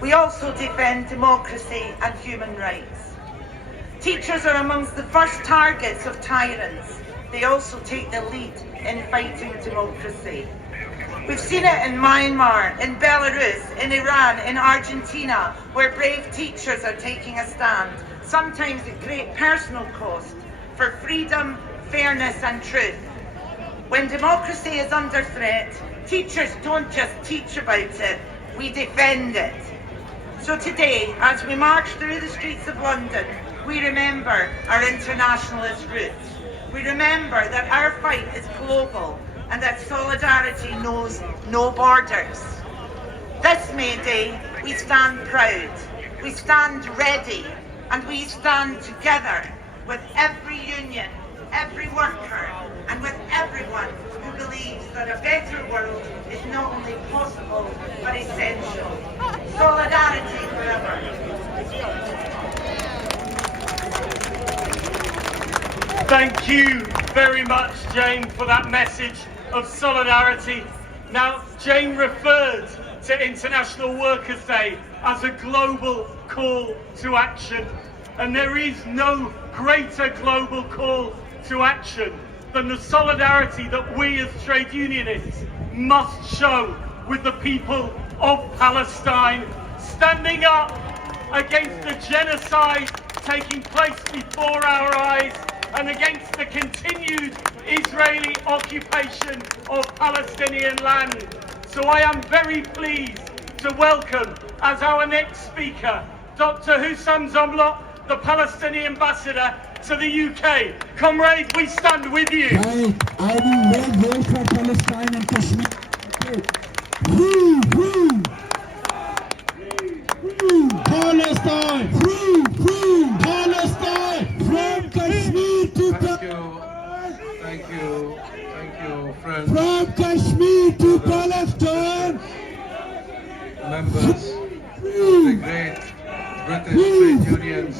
We also defend democracy and human rights. Teachers are amongst the first targets of tyrants. They also take the lead in fighting democracy. We've seen it in Myanmar, in Belarus, in Iran, in Argentina, where brave teachers are taking a stand, sometimes at great personal cost, for freedom, fairness and truth. When democracy is under threat, teachers don't just teach about it, we defend it. So today, as we march through the streets of London, we remember our internationalist roots. We remember that our fight is global and that solidarity knows no borders. This May Day, we stand proud, we stand ready, and we stand together with every union, every worker, and with everyone who believes that a better world is not only possible, but essential. Solidarity forever. Thank you very much, Jane, for that message of solidarity. Now, Jane referred to International Workers' Day as a global call to action, and there is no greater global call to action than the solidarity that we as trade unionists must show with the people of Palestine, standing up against the genocide taking place before our eyes and against the continued Israeli occupation of Palestinian land. So I am very pleased to welcome as our next speaker, Dr. Hussam Zomlot, the Palestinian ambassador to the UK. Comrades, we stand with you. I will wait for Palestine and Kashmir. Free, free. Free Palestine. Free, free Palestine. From Kashmir to Thank you, friends. From Kashmir to Palestine. Members of the great British trade unions,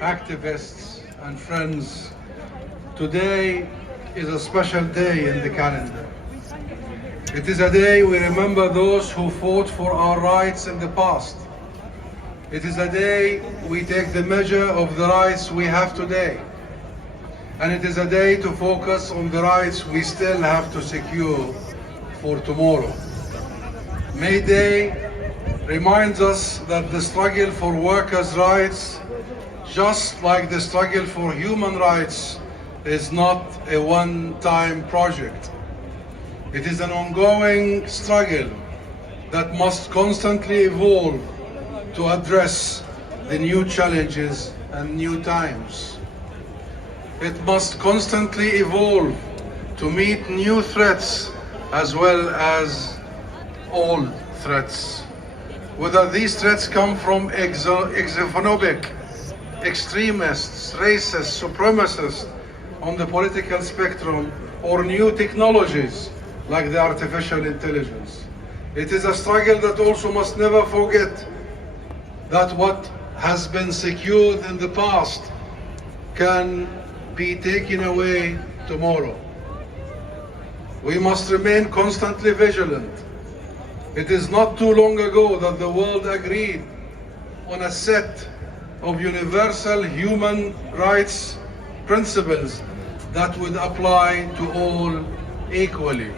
activists and friends. Today is a special day in the calendar. It is a day we remember those who fought for our rights in the past. It is a day we take the measure of the rights we have today. And it is a day to focus on the rights we still have to secure for tomorrow. May Day reminds us that the struggle for workers' rights, just like the struggle for human rights, is not a one-time project. It is an ongoing struggle that must constantly evolve to address the new challenges and new times. It must constantly evolve to meet new threats as well as old threats. Whether these threats come from xenophobic, extremists, racists, supremacists on the political spectrum, or new technologies like the artificial intelligence. It is a struggle that also must never forget that what has been secured in the past can be taken away tomorrow. We must remain constantly vigilant. It is not too long ago that the world agreed on a set of universal human rights principles that would apply to all equally.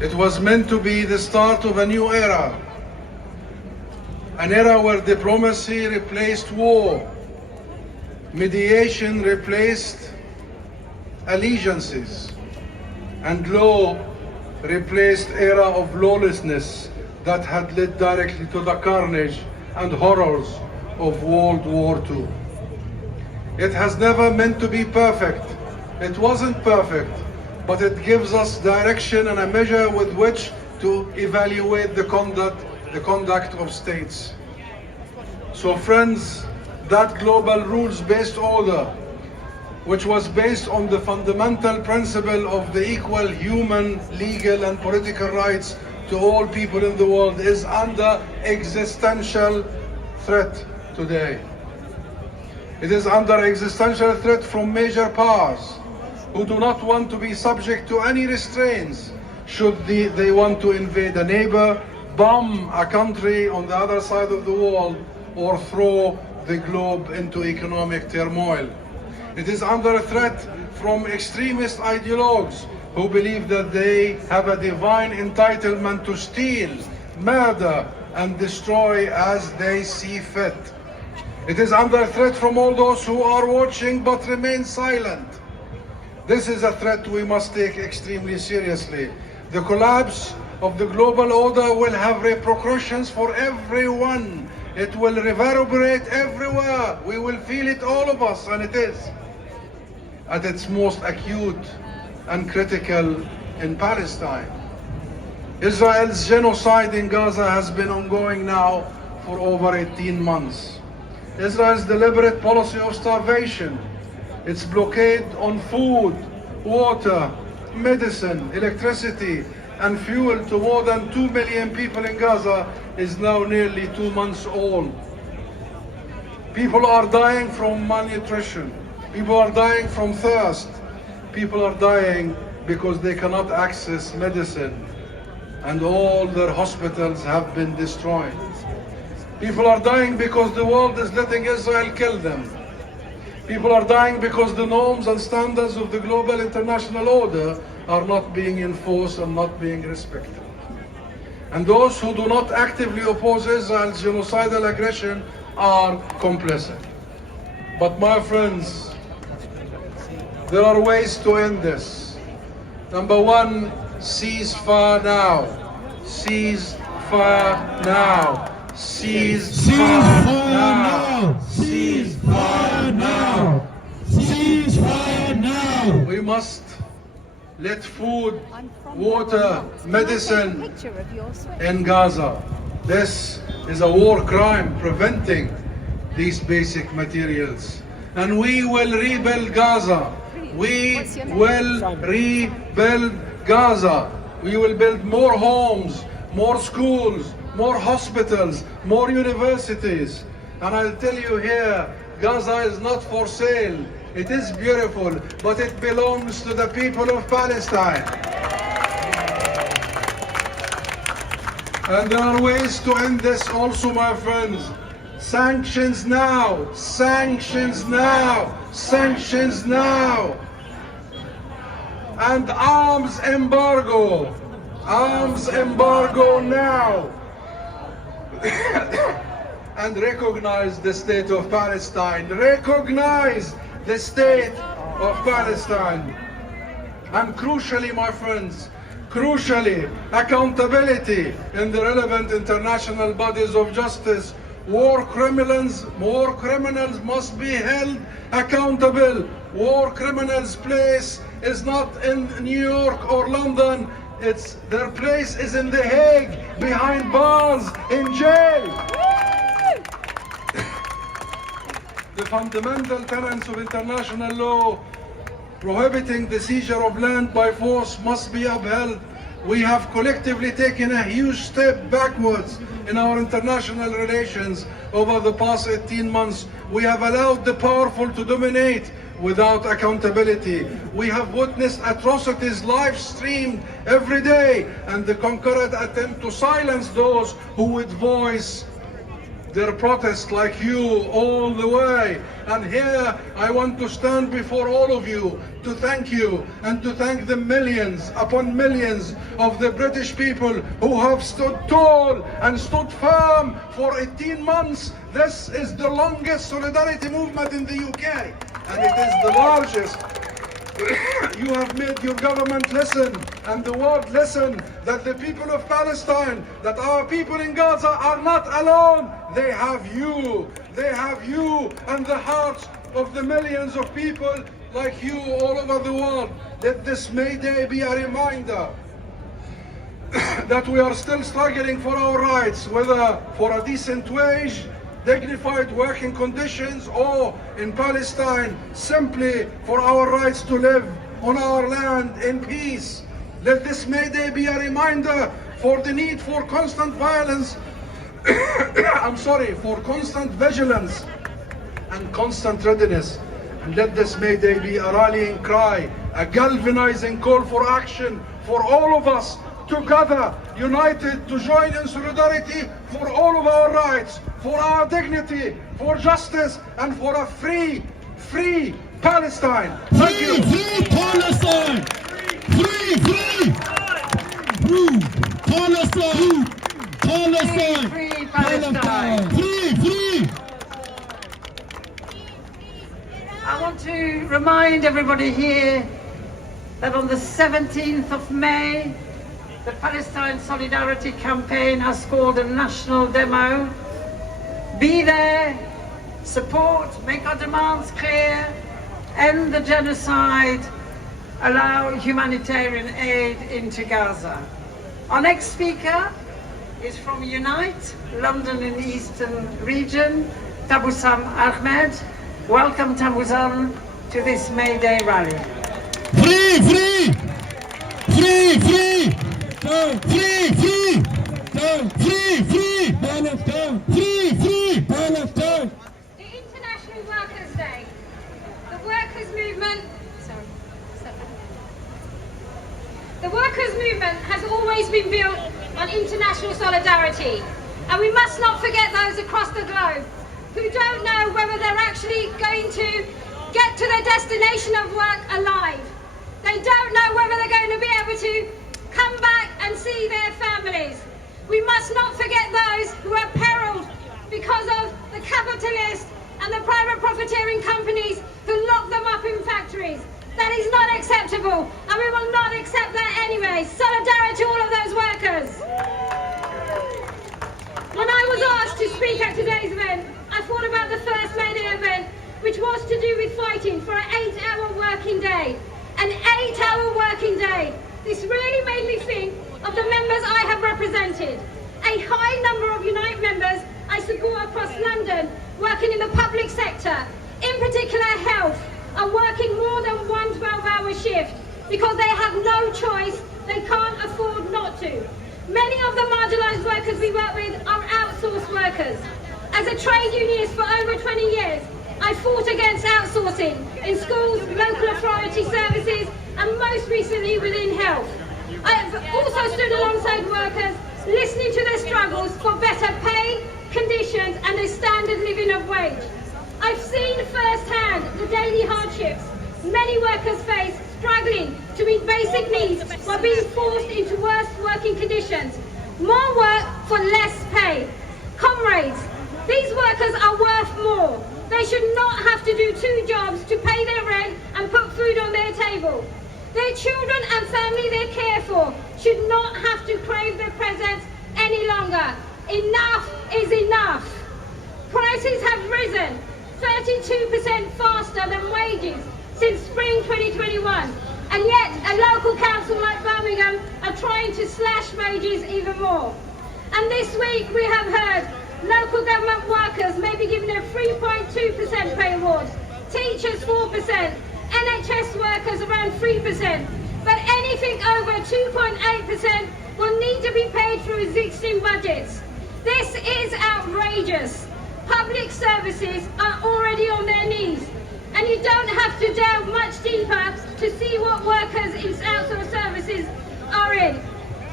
It was meant to be the start of a new era, an era where diplomacy replaced war, mediation replaced allegiances, and law replaced era of lawlessness that had led directly to the carnage and horrors of World War II. It has never meant to be perfect. It wasn't perfect, but it gives us direction and a measure with which to evaluate the conduct of states. So friends, that global rules-based order, which was based on the fundamental principle of the equal human, legal and political rights to all people in the world, is under existential threat today. It is under existential threat from major powers who do not want to be subject to any restraints should they want to invade a neighbor, bomb a country on the other side of the world or throw the globe into economic turmoil. It is under threat from extremist ideologues who believe that they have a divine entitlement to steal, murder, and destroy as they see fit. It is under threat from all those who are watching but remain silent. This is a threat we must take extremely seriously. The collapse of the global order will have repercussions for everyone. It will reverberate everywhere. We will feel it, all of us, and it is at its most acute and critical in Palestine. Israel's genocide in Gaza has been ongoing now for over 18 months. Israel's deliberate policy of starvation, its blockade on food, water, medicine, electricity, and fuel to more than 2 million people in Gaza is now nearly 2 months old. People are dying from malnutrition. People are dying from thirst. People are dying because they cannot access medicine, and all their hospitals have been destroyed. People are dying because the world is letting Israel kill them. People are dying because the norms and standards of the global international order are not being enforced and not being respected. And those who do not actively oppose Israel's genocidal aggression are complicit. But my friends, there are ways to end this. Number one, ceasefire now. Ceasefire now. Ceasefire now. Ceasefire now. Ceasefire now. We must let food, water, medicine in Gaza. This is a war crime, preventing these basic materials. And we will rebuild Gaza. We will rebuild Gaza. We will build more homes, more schools, more hospitals, more universities. And I'll tell you here, Gaza is not for sale. It is beautiful, but it belongs to the people of Palestine. And there are ways to end this also, my friends. Sanctions now, sanctions now, sanctions now. And arms embargo now. And recognize the state of Palestine. Recognize the state of Palestine. And crucially, my friends, crucially, accountability in the relevant international bodies of justice. War criminals must be held accountable. War criminals' place is not in New York or London. Their place is in The Hague, behind bars, in jail. The fundamental tenets of international law prohibiting the seizure of land by force must be upheld. We have collectively taken a huge step backwards in our international relations over the past 18 months. We have allowed the powerful to dominate without accountability. We have witnessed atrocities live streamed every day, and the concurrent attempt to silence those who would voice their protest like you all the way. And here I want to stand before all of you to thank you and to thank the millions upon millions of the British people who have stood tall and stood firm for 18 months. This is the longest solidarity movement in the UK, and it is the largest. You have made your government listen and the world listen that the people of Palestine, that our people in Gaza are not alone. They have you. They have you and the hearts of the millions of people like you all over the world. Let this May Day be a reminder that we are still struggling for our rights, whether for a decent wage, dignified working conditions, or in Palestine, simply for our rights to live on our land in peace. Let this May Day be a reminder for the need for constant violence, for constant vigilance and constant readiness. And let this May Day be a rallying cry, a galvanizing call for action for all of us together, united to join in solidarity for all of our rights, for our dignity, for justice, and for a free Palestine. Thank you. Free Palestine! Free Palestine! Palestine! Free Palestine! Free! I want to remind everybody here that on the 17th of May, the Palestine Solidarity Campaign has called a national demo. Be there, support, make our demands clear, end the genocide, allow humanitarian aid into Gaza. Our next speaker is from Unite, London in the Eastern region, Tabussam Ahmed. Welcome, Tabussam, to this May Day rally. Free! Palestine! The International Workers' Day. The workers' movement. The workers' movement has always been built on international solidarity, and we must not forget those across the globe who don't know whether they're actually going to get to their destination of work alive. They don't know whether they're going to be able to come back and see their families. We must not forget those who are perilled because of the capitalists and the private profiteering companies who lock them up in factories. That is not acceptable, and we will not accept that anyway. Solidarity to all of those workers. When I was asked to speak at today's event, I thought about the first May Day event, which was to do with fighting for an 8-hour working day. An 8-hour working day. This really made me think of the members I have represented. A high number of Unite members I support across London, working in the public sector, in particular health, are working more than one 12-hour shift because they have no choice, they can't afford not to. Many of the marginalised workers we work with are outsourced workers. As a trade unionist for over 20 years, I fought against outsourcing in schools, local authority services, and most recently within health. I have also stood alongside workers, listening to their struggles for better pay, conditions, and a standard living of wage. I've seen firsthand the daily hardships many workers face, struggling to meet basic needs while being forced into worse working conditions. More work for less pay. Comrades, these workers are worth more. They should not have to do 2 jobs to pay their rent and put food on their table. Their children and family they care for should not have to crave their presence any longer. Enough is enough. Prices have risen 32% faster than wages since spring 2021, and yet a local council like Birmingham are trying to slash wages even more. And this week we have heard local government workers may be given a 3.2% pay award, teachers 4%, NHS workers around 3%, but anything over 2.8% will need to be paid through existing budgets. This is outrageous. Public services are already on their knees, and you don't have to delve much deeper to see what workers in outsourced services are in.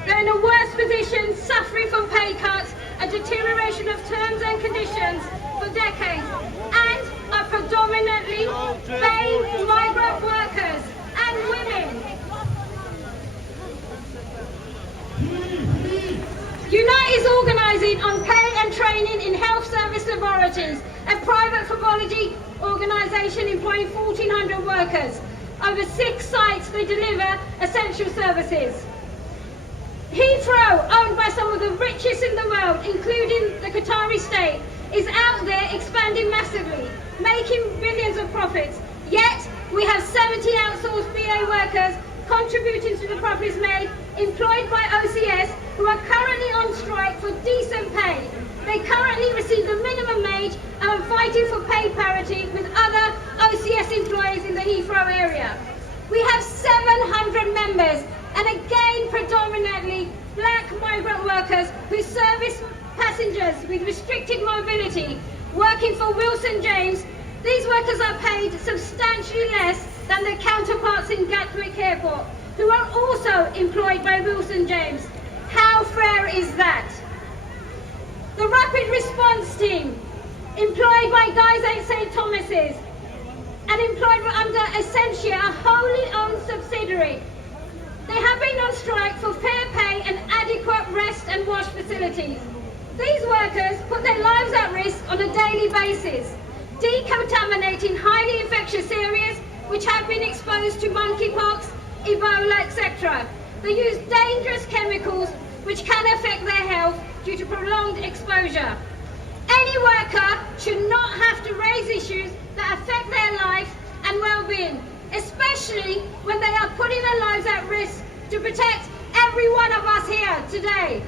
They're in a worse position, suffering from pay cuts, a deterioration of terms and conditions for decades, and are predominantly paid migrant workers and women. Unite is organising on pay and training in health service laboratories, a private pathology organisation employing 1,400 workers. Over 6 sites they deliver essential services. Heathrow, owned by some of the richest in the world, including the Qatari state, is out there expanding massively, making billions of profits. Yet, we have 70 outsourced BA workers contributing to the profits made, employed by OCS, who are currently on strike for decent pay. They currently receive the minimum wage and are fighting for pay parity with other OCS employees in the Heathrow area. We have 700 members, and again predominantly black migrant workers who service passengers with restricted mobility, working for Wilson James. These workers are paid substantially less than their counterparts in Gatwick Airport. who are also employed by Wilson James. How fair is that? The Rapid Response Team, employed by Guys St Thomas's and employed under Essentia, a wholly owned subsidiary. They have been on strike for fair pay and adequate rest and wash facilities. These workers put their lives at risk on a daily basis, decontaminating highly infectious areas which have been exposed to monkeypox, Ebola, etc. They use dangerous chemicals which can affect their health due to prolonged exposure. Any worker should not have to raise issues that affect their life and well-being, especially when they are putting their lives at risk to protect every one of us here today.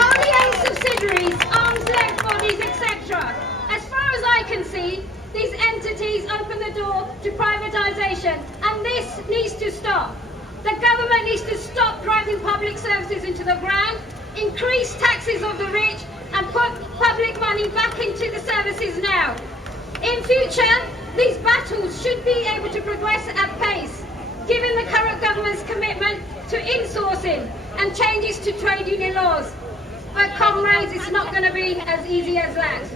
Wholly owned subsidiaries, arms-length bodies, etc. As far as I can see, these entities open the door to privatisation, and this needs to stop. The government needs to stop driving public services into the ground, increase taxes of the rich, and put public money back into the services now. In future, these battles should be able to progress at pace, given the current government's commitment to insourcing and changes to trade union laws. But comrades, it's not going to be as easy as that.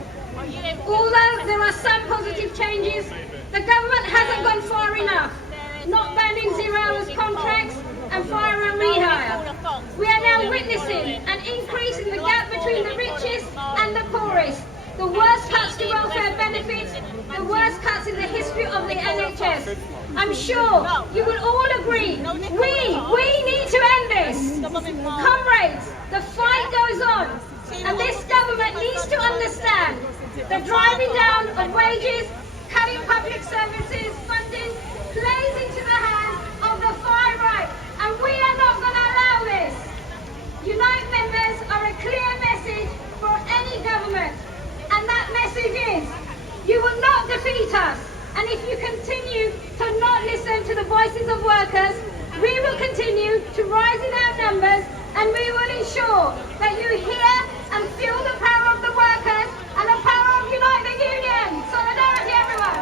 Although there are some positive changes, the government hasn't gone far enough, not banning 0 hours contracts and fire and rehire. We are now witnessing an increase in the gap between the richest and the poorest, the worst cuts to welfare benefits, the worst cuts in the history of the NHS. I'm sure you will all agree, we need to end this. Comrades, the fight goes on, and this government needs to understand the driving down of wages, cutting public services funding, plays into the hands of the far right, and we are not going to allow this. Unite members are a clear message for any government, and that message is, you will not defeat us, and if you continue to not listen to the voices of workers, we will continue to rise in our numbers, and we will ensure that you hear and feel the power of the workers and the power of Unite the Union. Solidarity, everyone.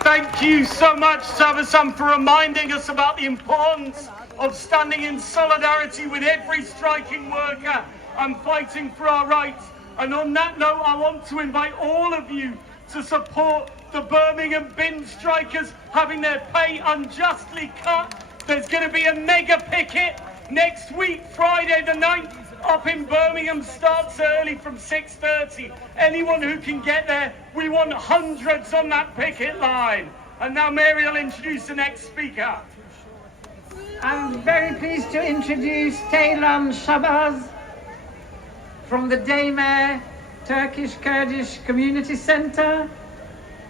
Thank you so much, Savasan, for reminding us about the importance of standing in solidarity with every striking worker and fighting for our rights. And on that note, I want to invite all of you to support the Birmingham bin strikers having their pay unjustly cut. There's going to be a mega picket next week, Friday the 9th, up in Birmingham. Starts early from 6:30. Anyone who can get there, we want hundreds on that picket line. And now Mary will introduce the next speaker. I'm very pleased to introduce Taylan Shabaz from the Daymare Turkish Kurdish Community Center.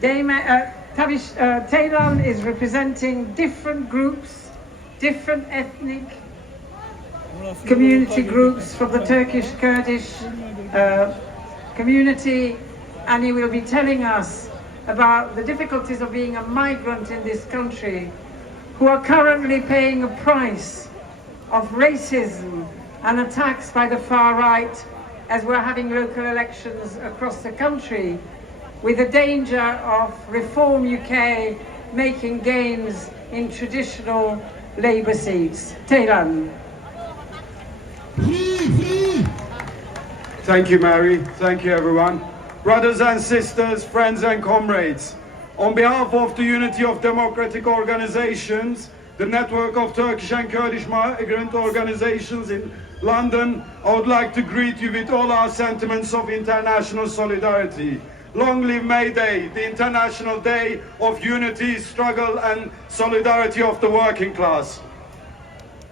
Taylan is representing different groups, different ethnic community groups from the Turkish Kurdish community, and he will be telling us about the difficulties of being a migrant in this country, who are currently paying a price of racism and attacks by the far right as we're having local elections across the country, with the danger of Reform UK making gains in traditional Labour seats. Taylan. Thank you, Mary. Thank you, everyone. Brothers and sisters, friends and comrades, on behalf of the Unity of Democratic Organizations, the network of Turkish and Kurdish migrant organizations in London, I would like to greet you with all our sentiments of international solidarity. Long live May Day, the International Day of Unity, Struggle and Solidarity of the Working Class.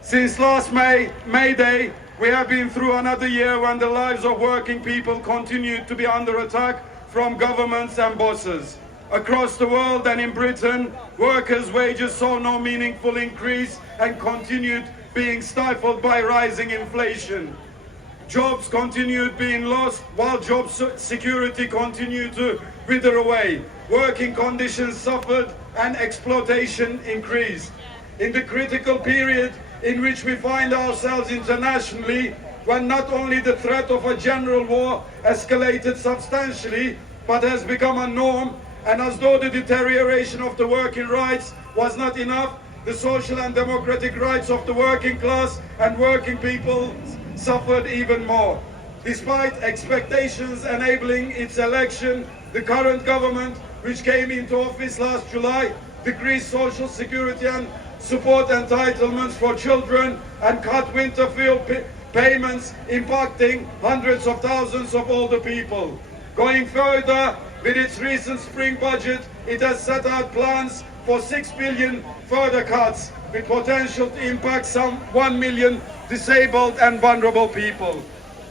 Since last May Day, we have been through another year when the lives of working people continued to be under attack from governments and bosses. Across the world and in Britain, workers' wages saw no meaningful increase and continued being stifled by rising inflation. Jobs continued being lost while job security continued to wither away. Working conditions suffered and exploitation increased. In the critical period in which we find ourselves internationally, when not only the threat of a general war escalated substantially, but has become a norm, and as though the deterioration of the working rights was not enough, the social and democratic rights of the working class and working people suffered even more. Despite expectations enabling its election, the current government, which came into office last July, decreased social security and support entitlements for children and cut winter fuel payments, impacting hundreds of thousands of older people. Going further, with its recent spring budget, it has set out plans for 6 billion further cuts, with potential to impact some 1 million disabled and vulnerable people.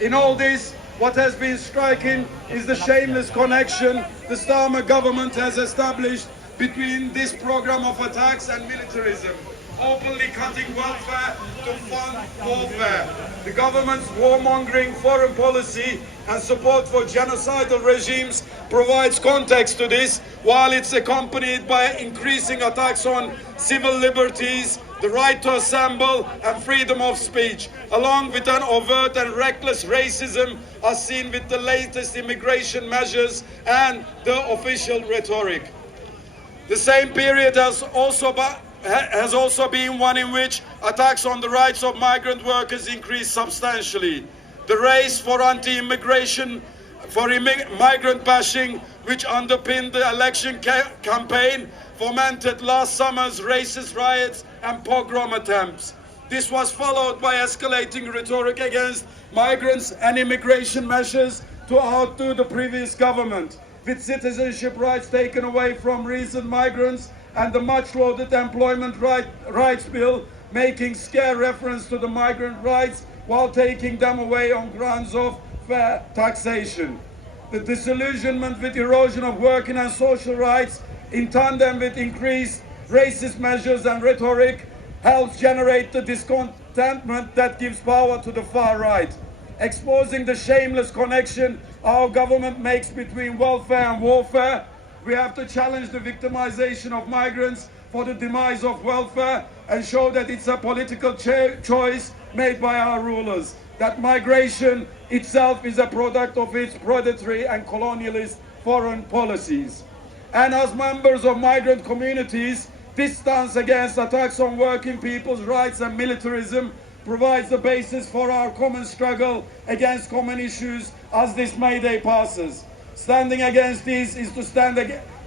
In all this, what has been striking is the shameless connection the Starmer government has established between this program of attacks and militarism, openly cutting welfare to fund warfare. The government's warmongering foreign policy and support for genocidal regimes provides context to this, while it's accompanied by increasing attacks on civil liberties, the right to assemble and freedom of speech, along with an overt and reckless racism as seen with the latest immigration measures and the official rhetoric. The same period has also been one in which attacks on the rights of migrant workers increased substantially. The race for anti-immigration, for migrant bashing, which underpinned the election campaign, fomented last summer's racist riots and pogrom attempts. This was followed by escalating rhetoric against migrants and immigration measures to outdo the previous government, with citizenship rights taken away from recent migrants and the much-lauded Employment Rights Bill making scare reference to the migrant rights while taking them away on grounds of fair taxation. The disillusionment with erosion of working and social rights in tandem with increased racist measures and rhetoric helps generate the discontentment that gives power to the far right, exposing the shameless connection our government makes between welfare and warfare. We have to challenge the victimization of migrants for the demise of welfare and show that it's a political choice made by our rulers, that migration itself is a product of its predatory and colonialist foreign policies. And as members of migrant communities, this stance against attacks on working people's rights and militarism provides the basis for our common struggle against common issues as this May Day passes. Standing against these is to stand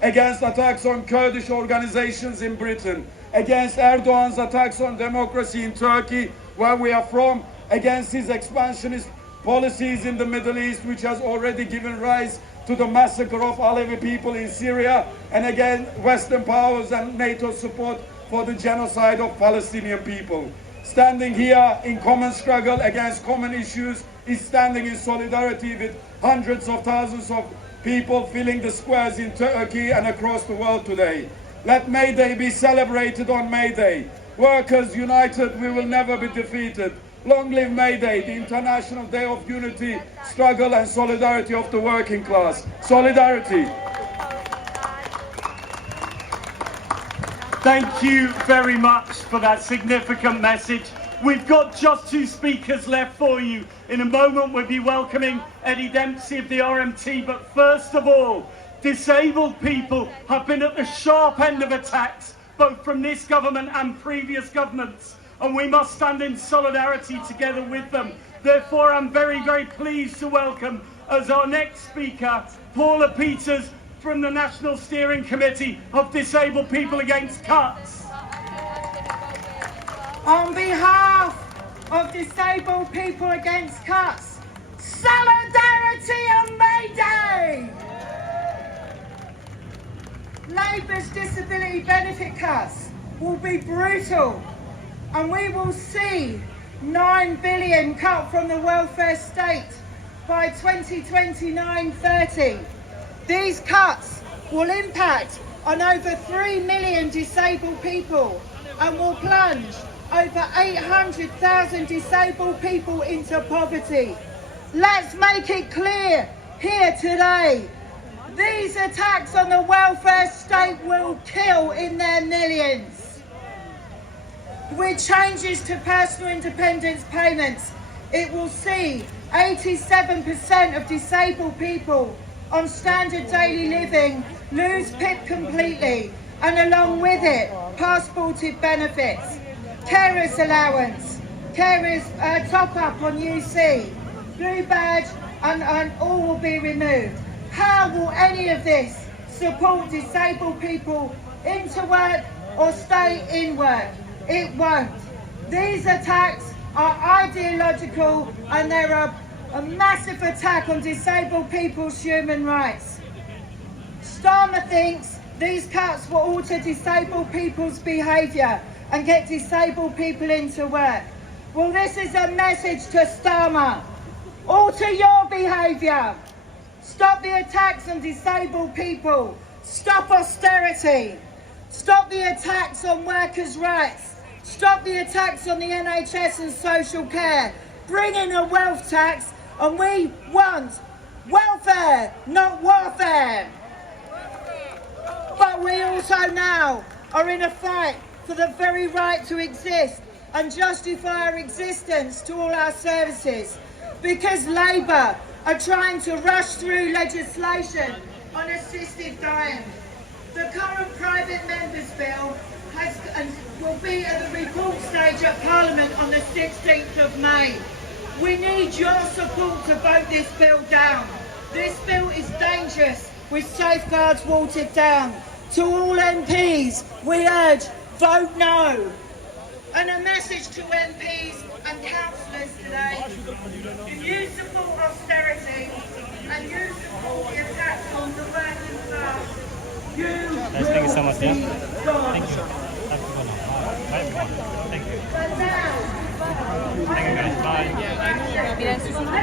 against attacks on Kurdish organizations in Britain, against Erdogan's attacks on democracy in Turkey, where we are from, against his expansionist policies in the Middle East, which has already given rise to the massacre of Alevi people in Syria, and again Western powers and NATO support for the genocide of Palestinian people. Standing here in common struggle against common issues is standing in solidarity with hundreds of thousands of people filling the squares in Turkey and across the world today. Let May Day be celebrated on May Day. Workers united, we will never be defeated. Long live May Day, the International Day of Unity, Struggle and Solidarity of the working class. Solidarity. Thank you very much for that significant message. We've got just 2 speakers left for you. In a moment, we'll be welcoming Eddie Dempsey of the RMT. But first of all, disabled people have been at the sharp end of attacks, both from this government and previous governments. And we must stand in solidarity together with them. Therefore, I'm very, very pleased to welcome as our next speaker, Paula Peters from the National Steering Committee of Disabled People Against Cuts. On behalf of Disabled People Against Cuts, solidarity on May Day! Labour's disability benefit cuts will be brutal, and we will see 9 billion cut from the welfare state by 2029-30. These cuts will impact on over 3 million disabled people and will plunge over 800,000 disabled people into poverty. Let's make it clear here today, these attacks on the welfare state will kill in their millions. With changes to personal independence payments, it will see 87% of disabled people on standard daily living lose PIP completely, and along with it, passported benefits, carers allowance, carers top up on UC, blue badge, and all will be removed. How will any of this support disabled people into work or stay in work? It won't. These attacks are ideological, and they're a massive attack on disabled people's human rights. Starmer thinks these cuts will alter disabled people's behaviour and get disabled people into work. Well, this is a message to Starmer. Alter your behaviour. Stop the attacks on disabled people. Stop austerity. Stop the attacks on workers' rights. Stop the attacks on the NHS and social care. Bring in a wealth tax, and we want welfare, not warfare. But we also now are in a fight for the very right to exist and justify our existence to all our services, because Labour are trying to rush through legislation on assisted dying. The current private members' bill will be at the report stage at Parliament on the 16th of May. We need your support to vote this bill down. This bill is dangerous with safeguards watered down. To all MPs, we urge, vote no. And a message to MPs and councillors today: if you support austerity and you support the attacks on the working class, Thank you so much, yeah. Thank you. Thank you. But now, Thank you guys. Bye.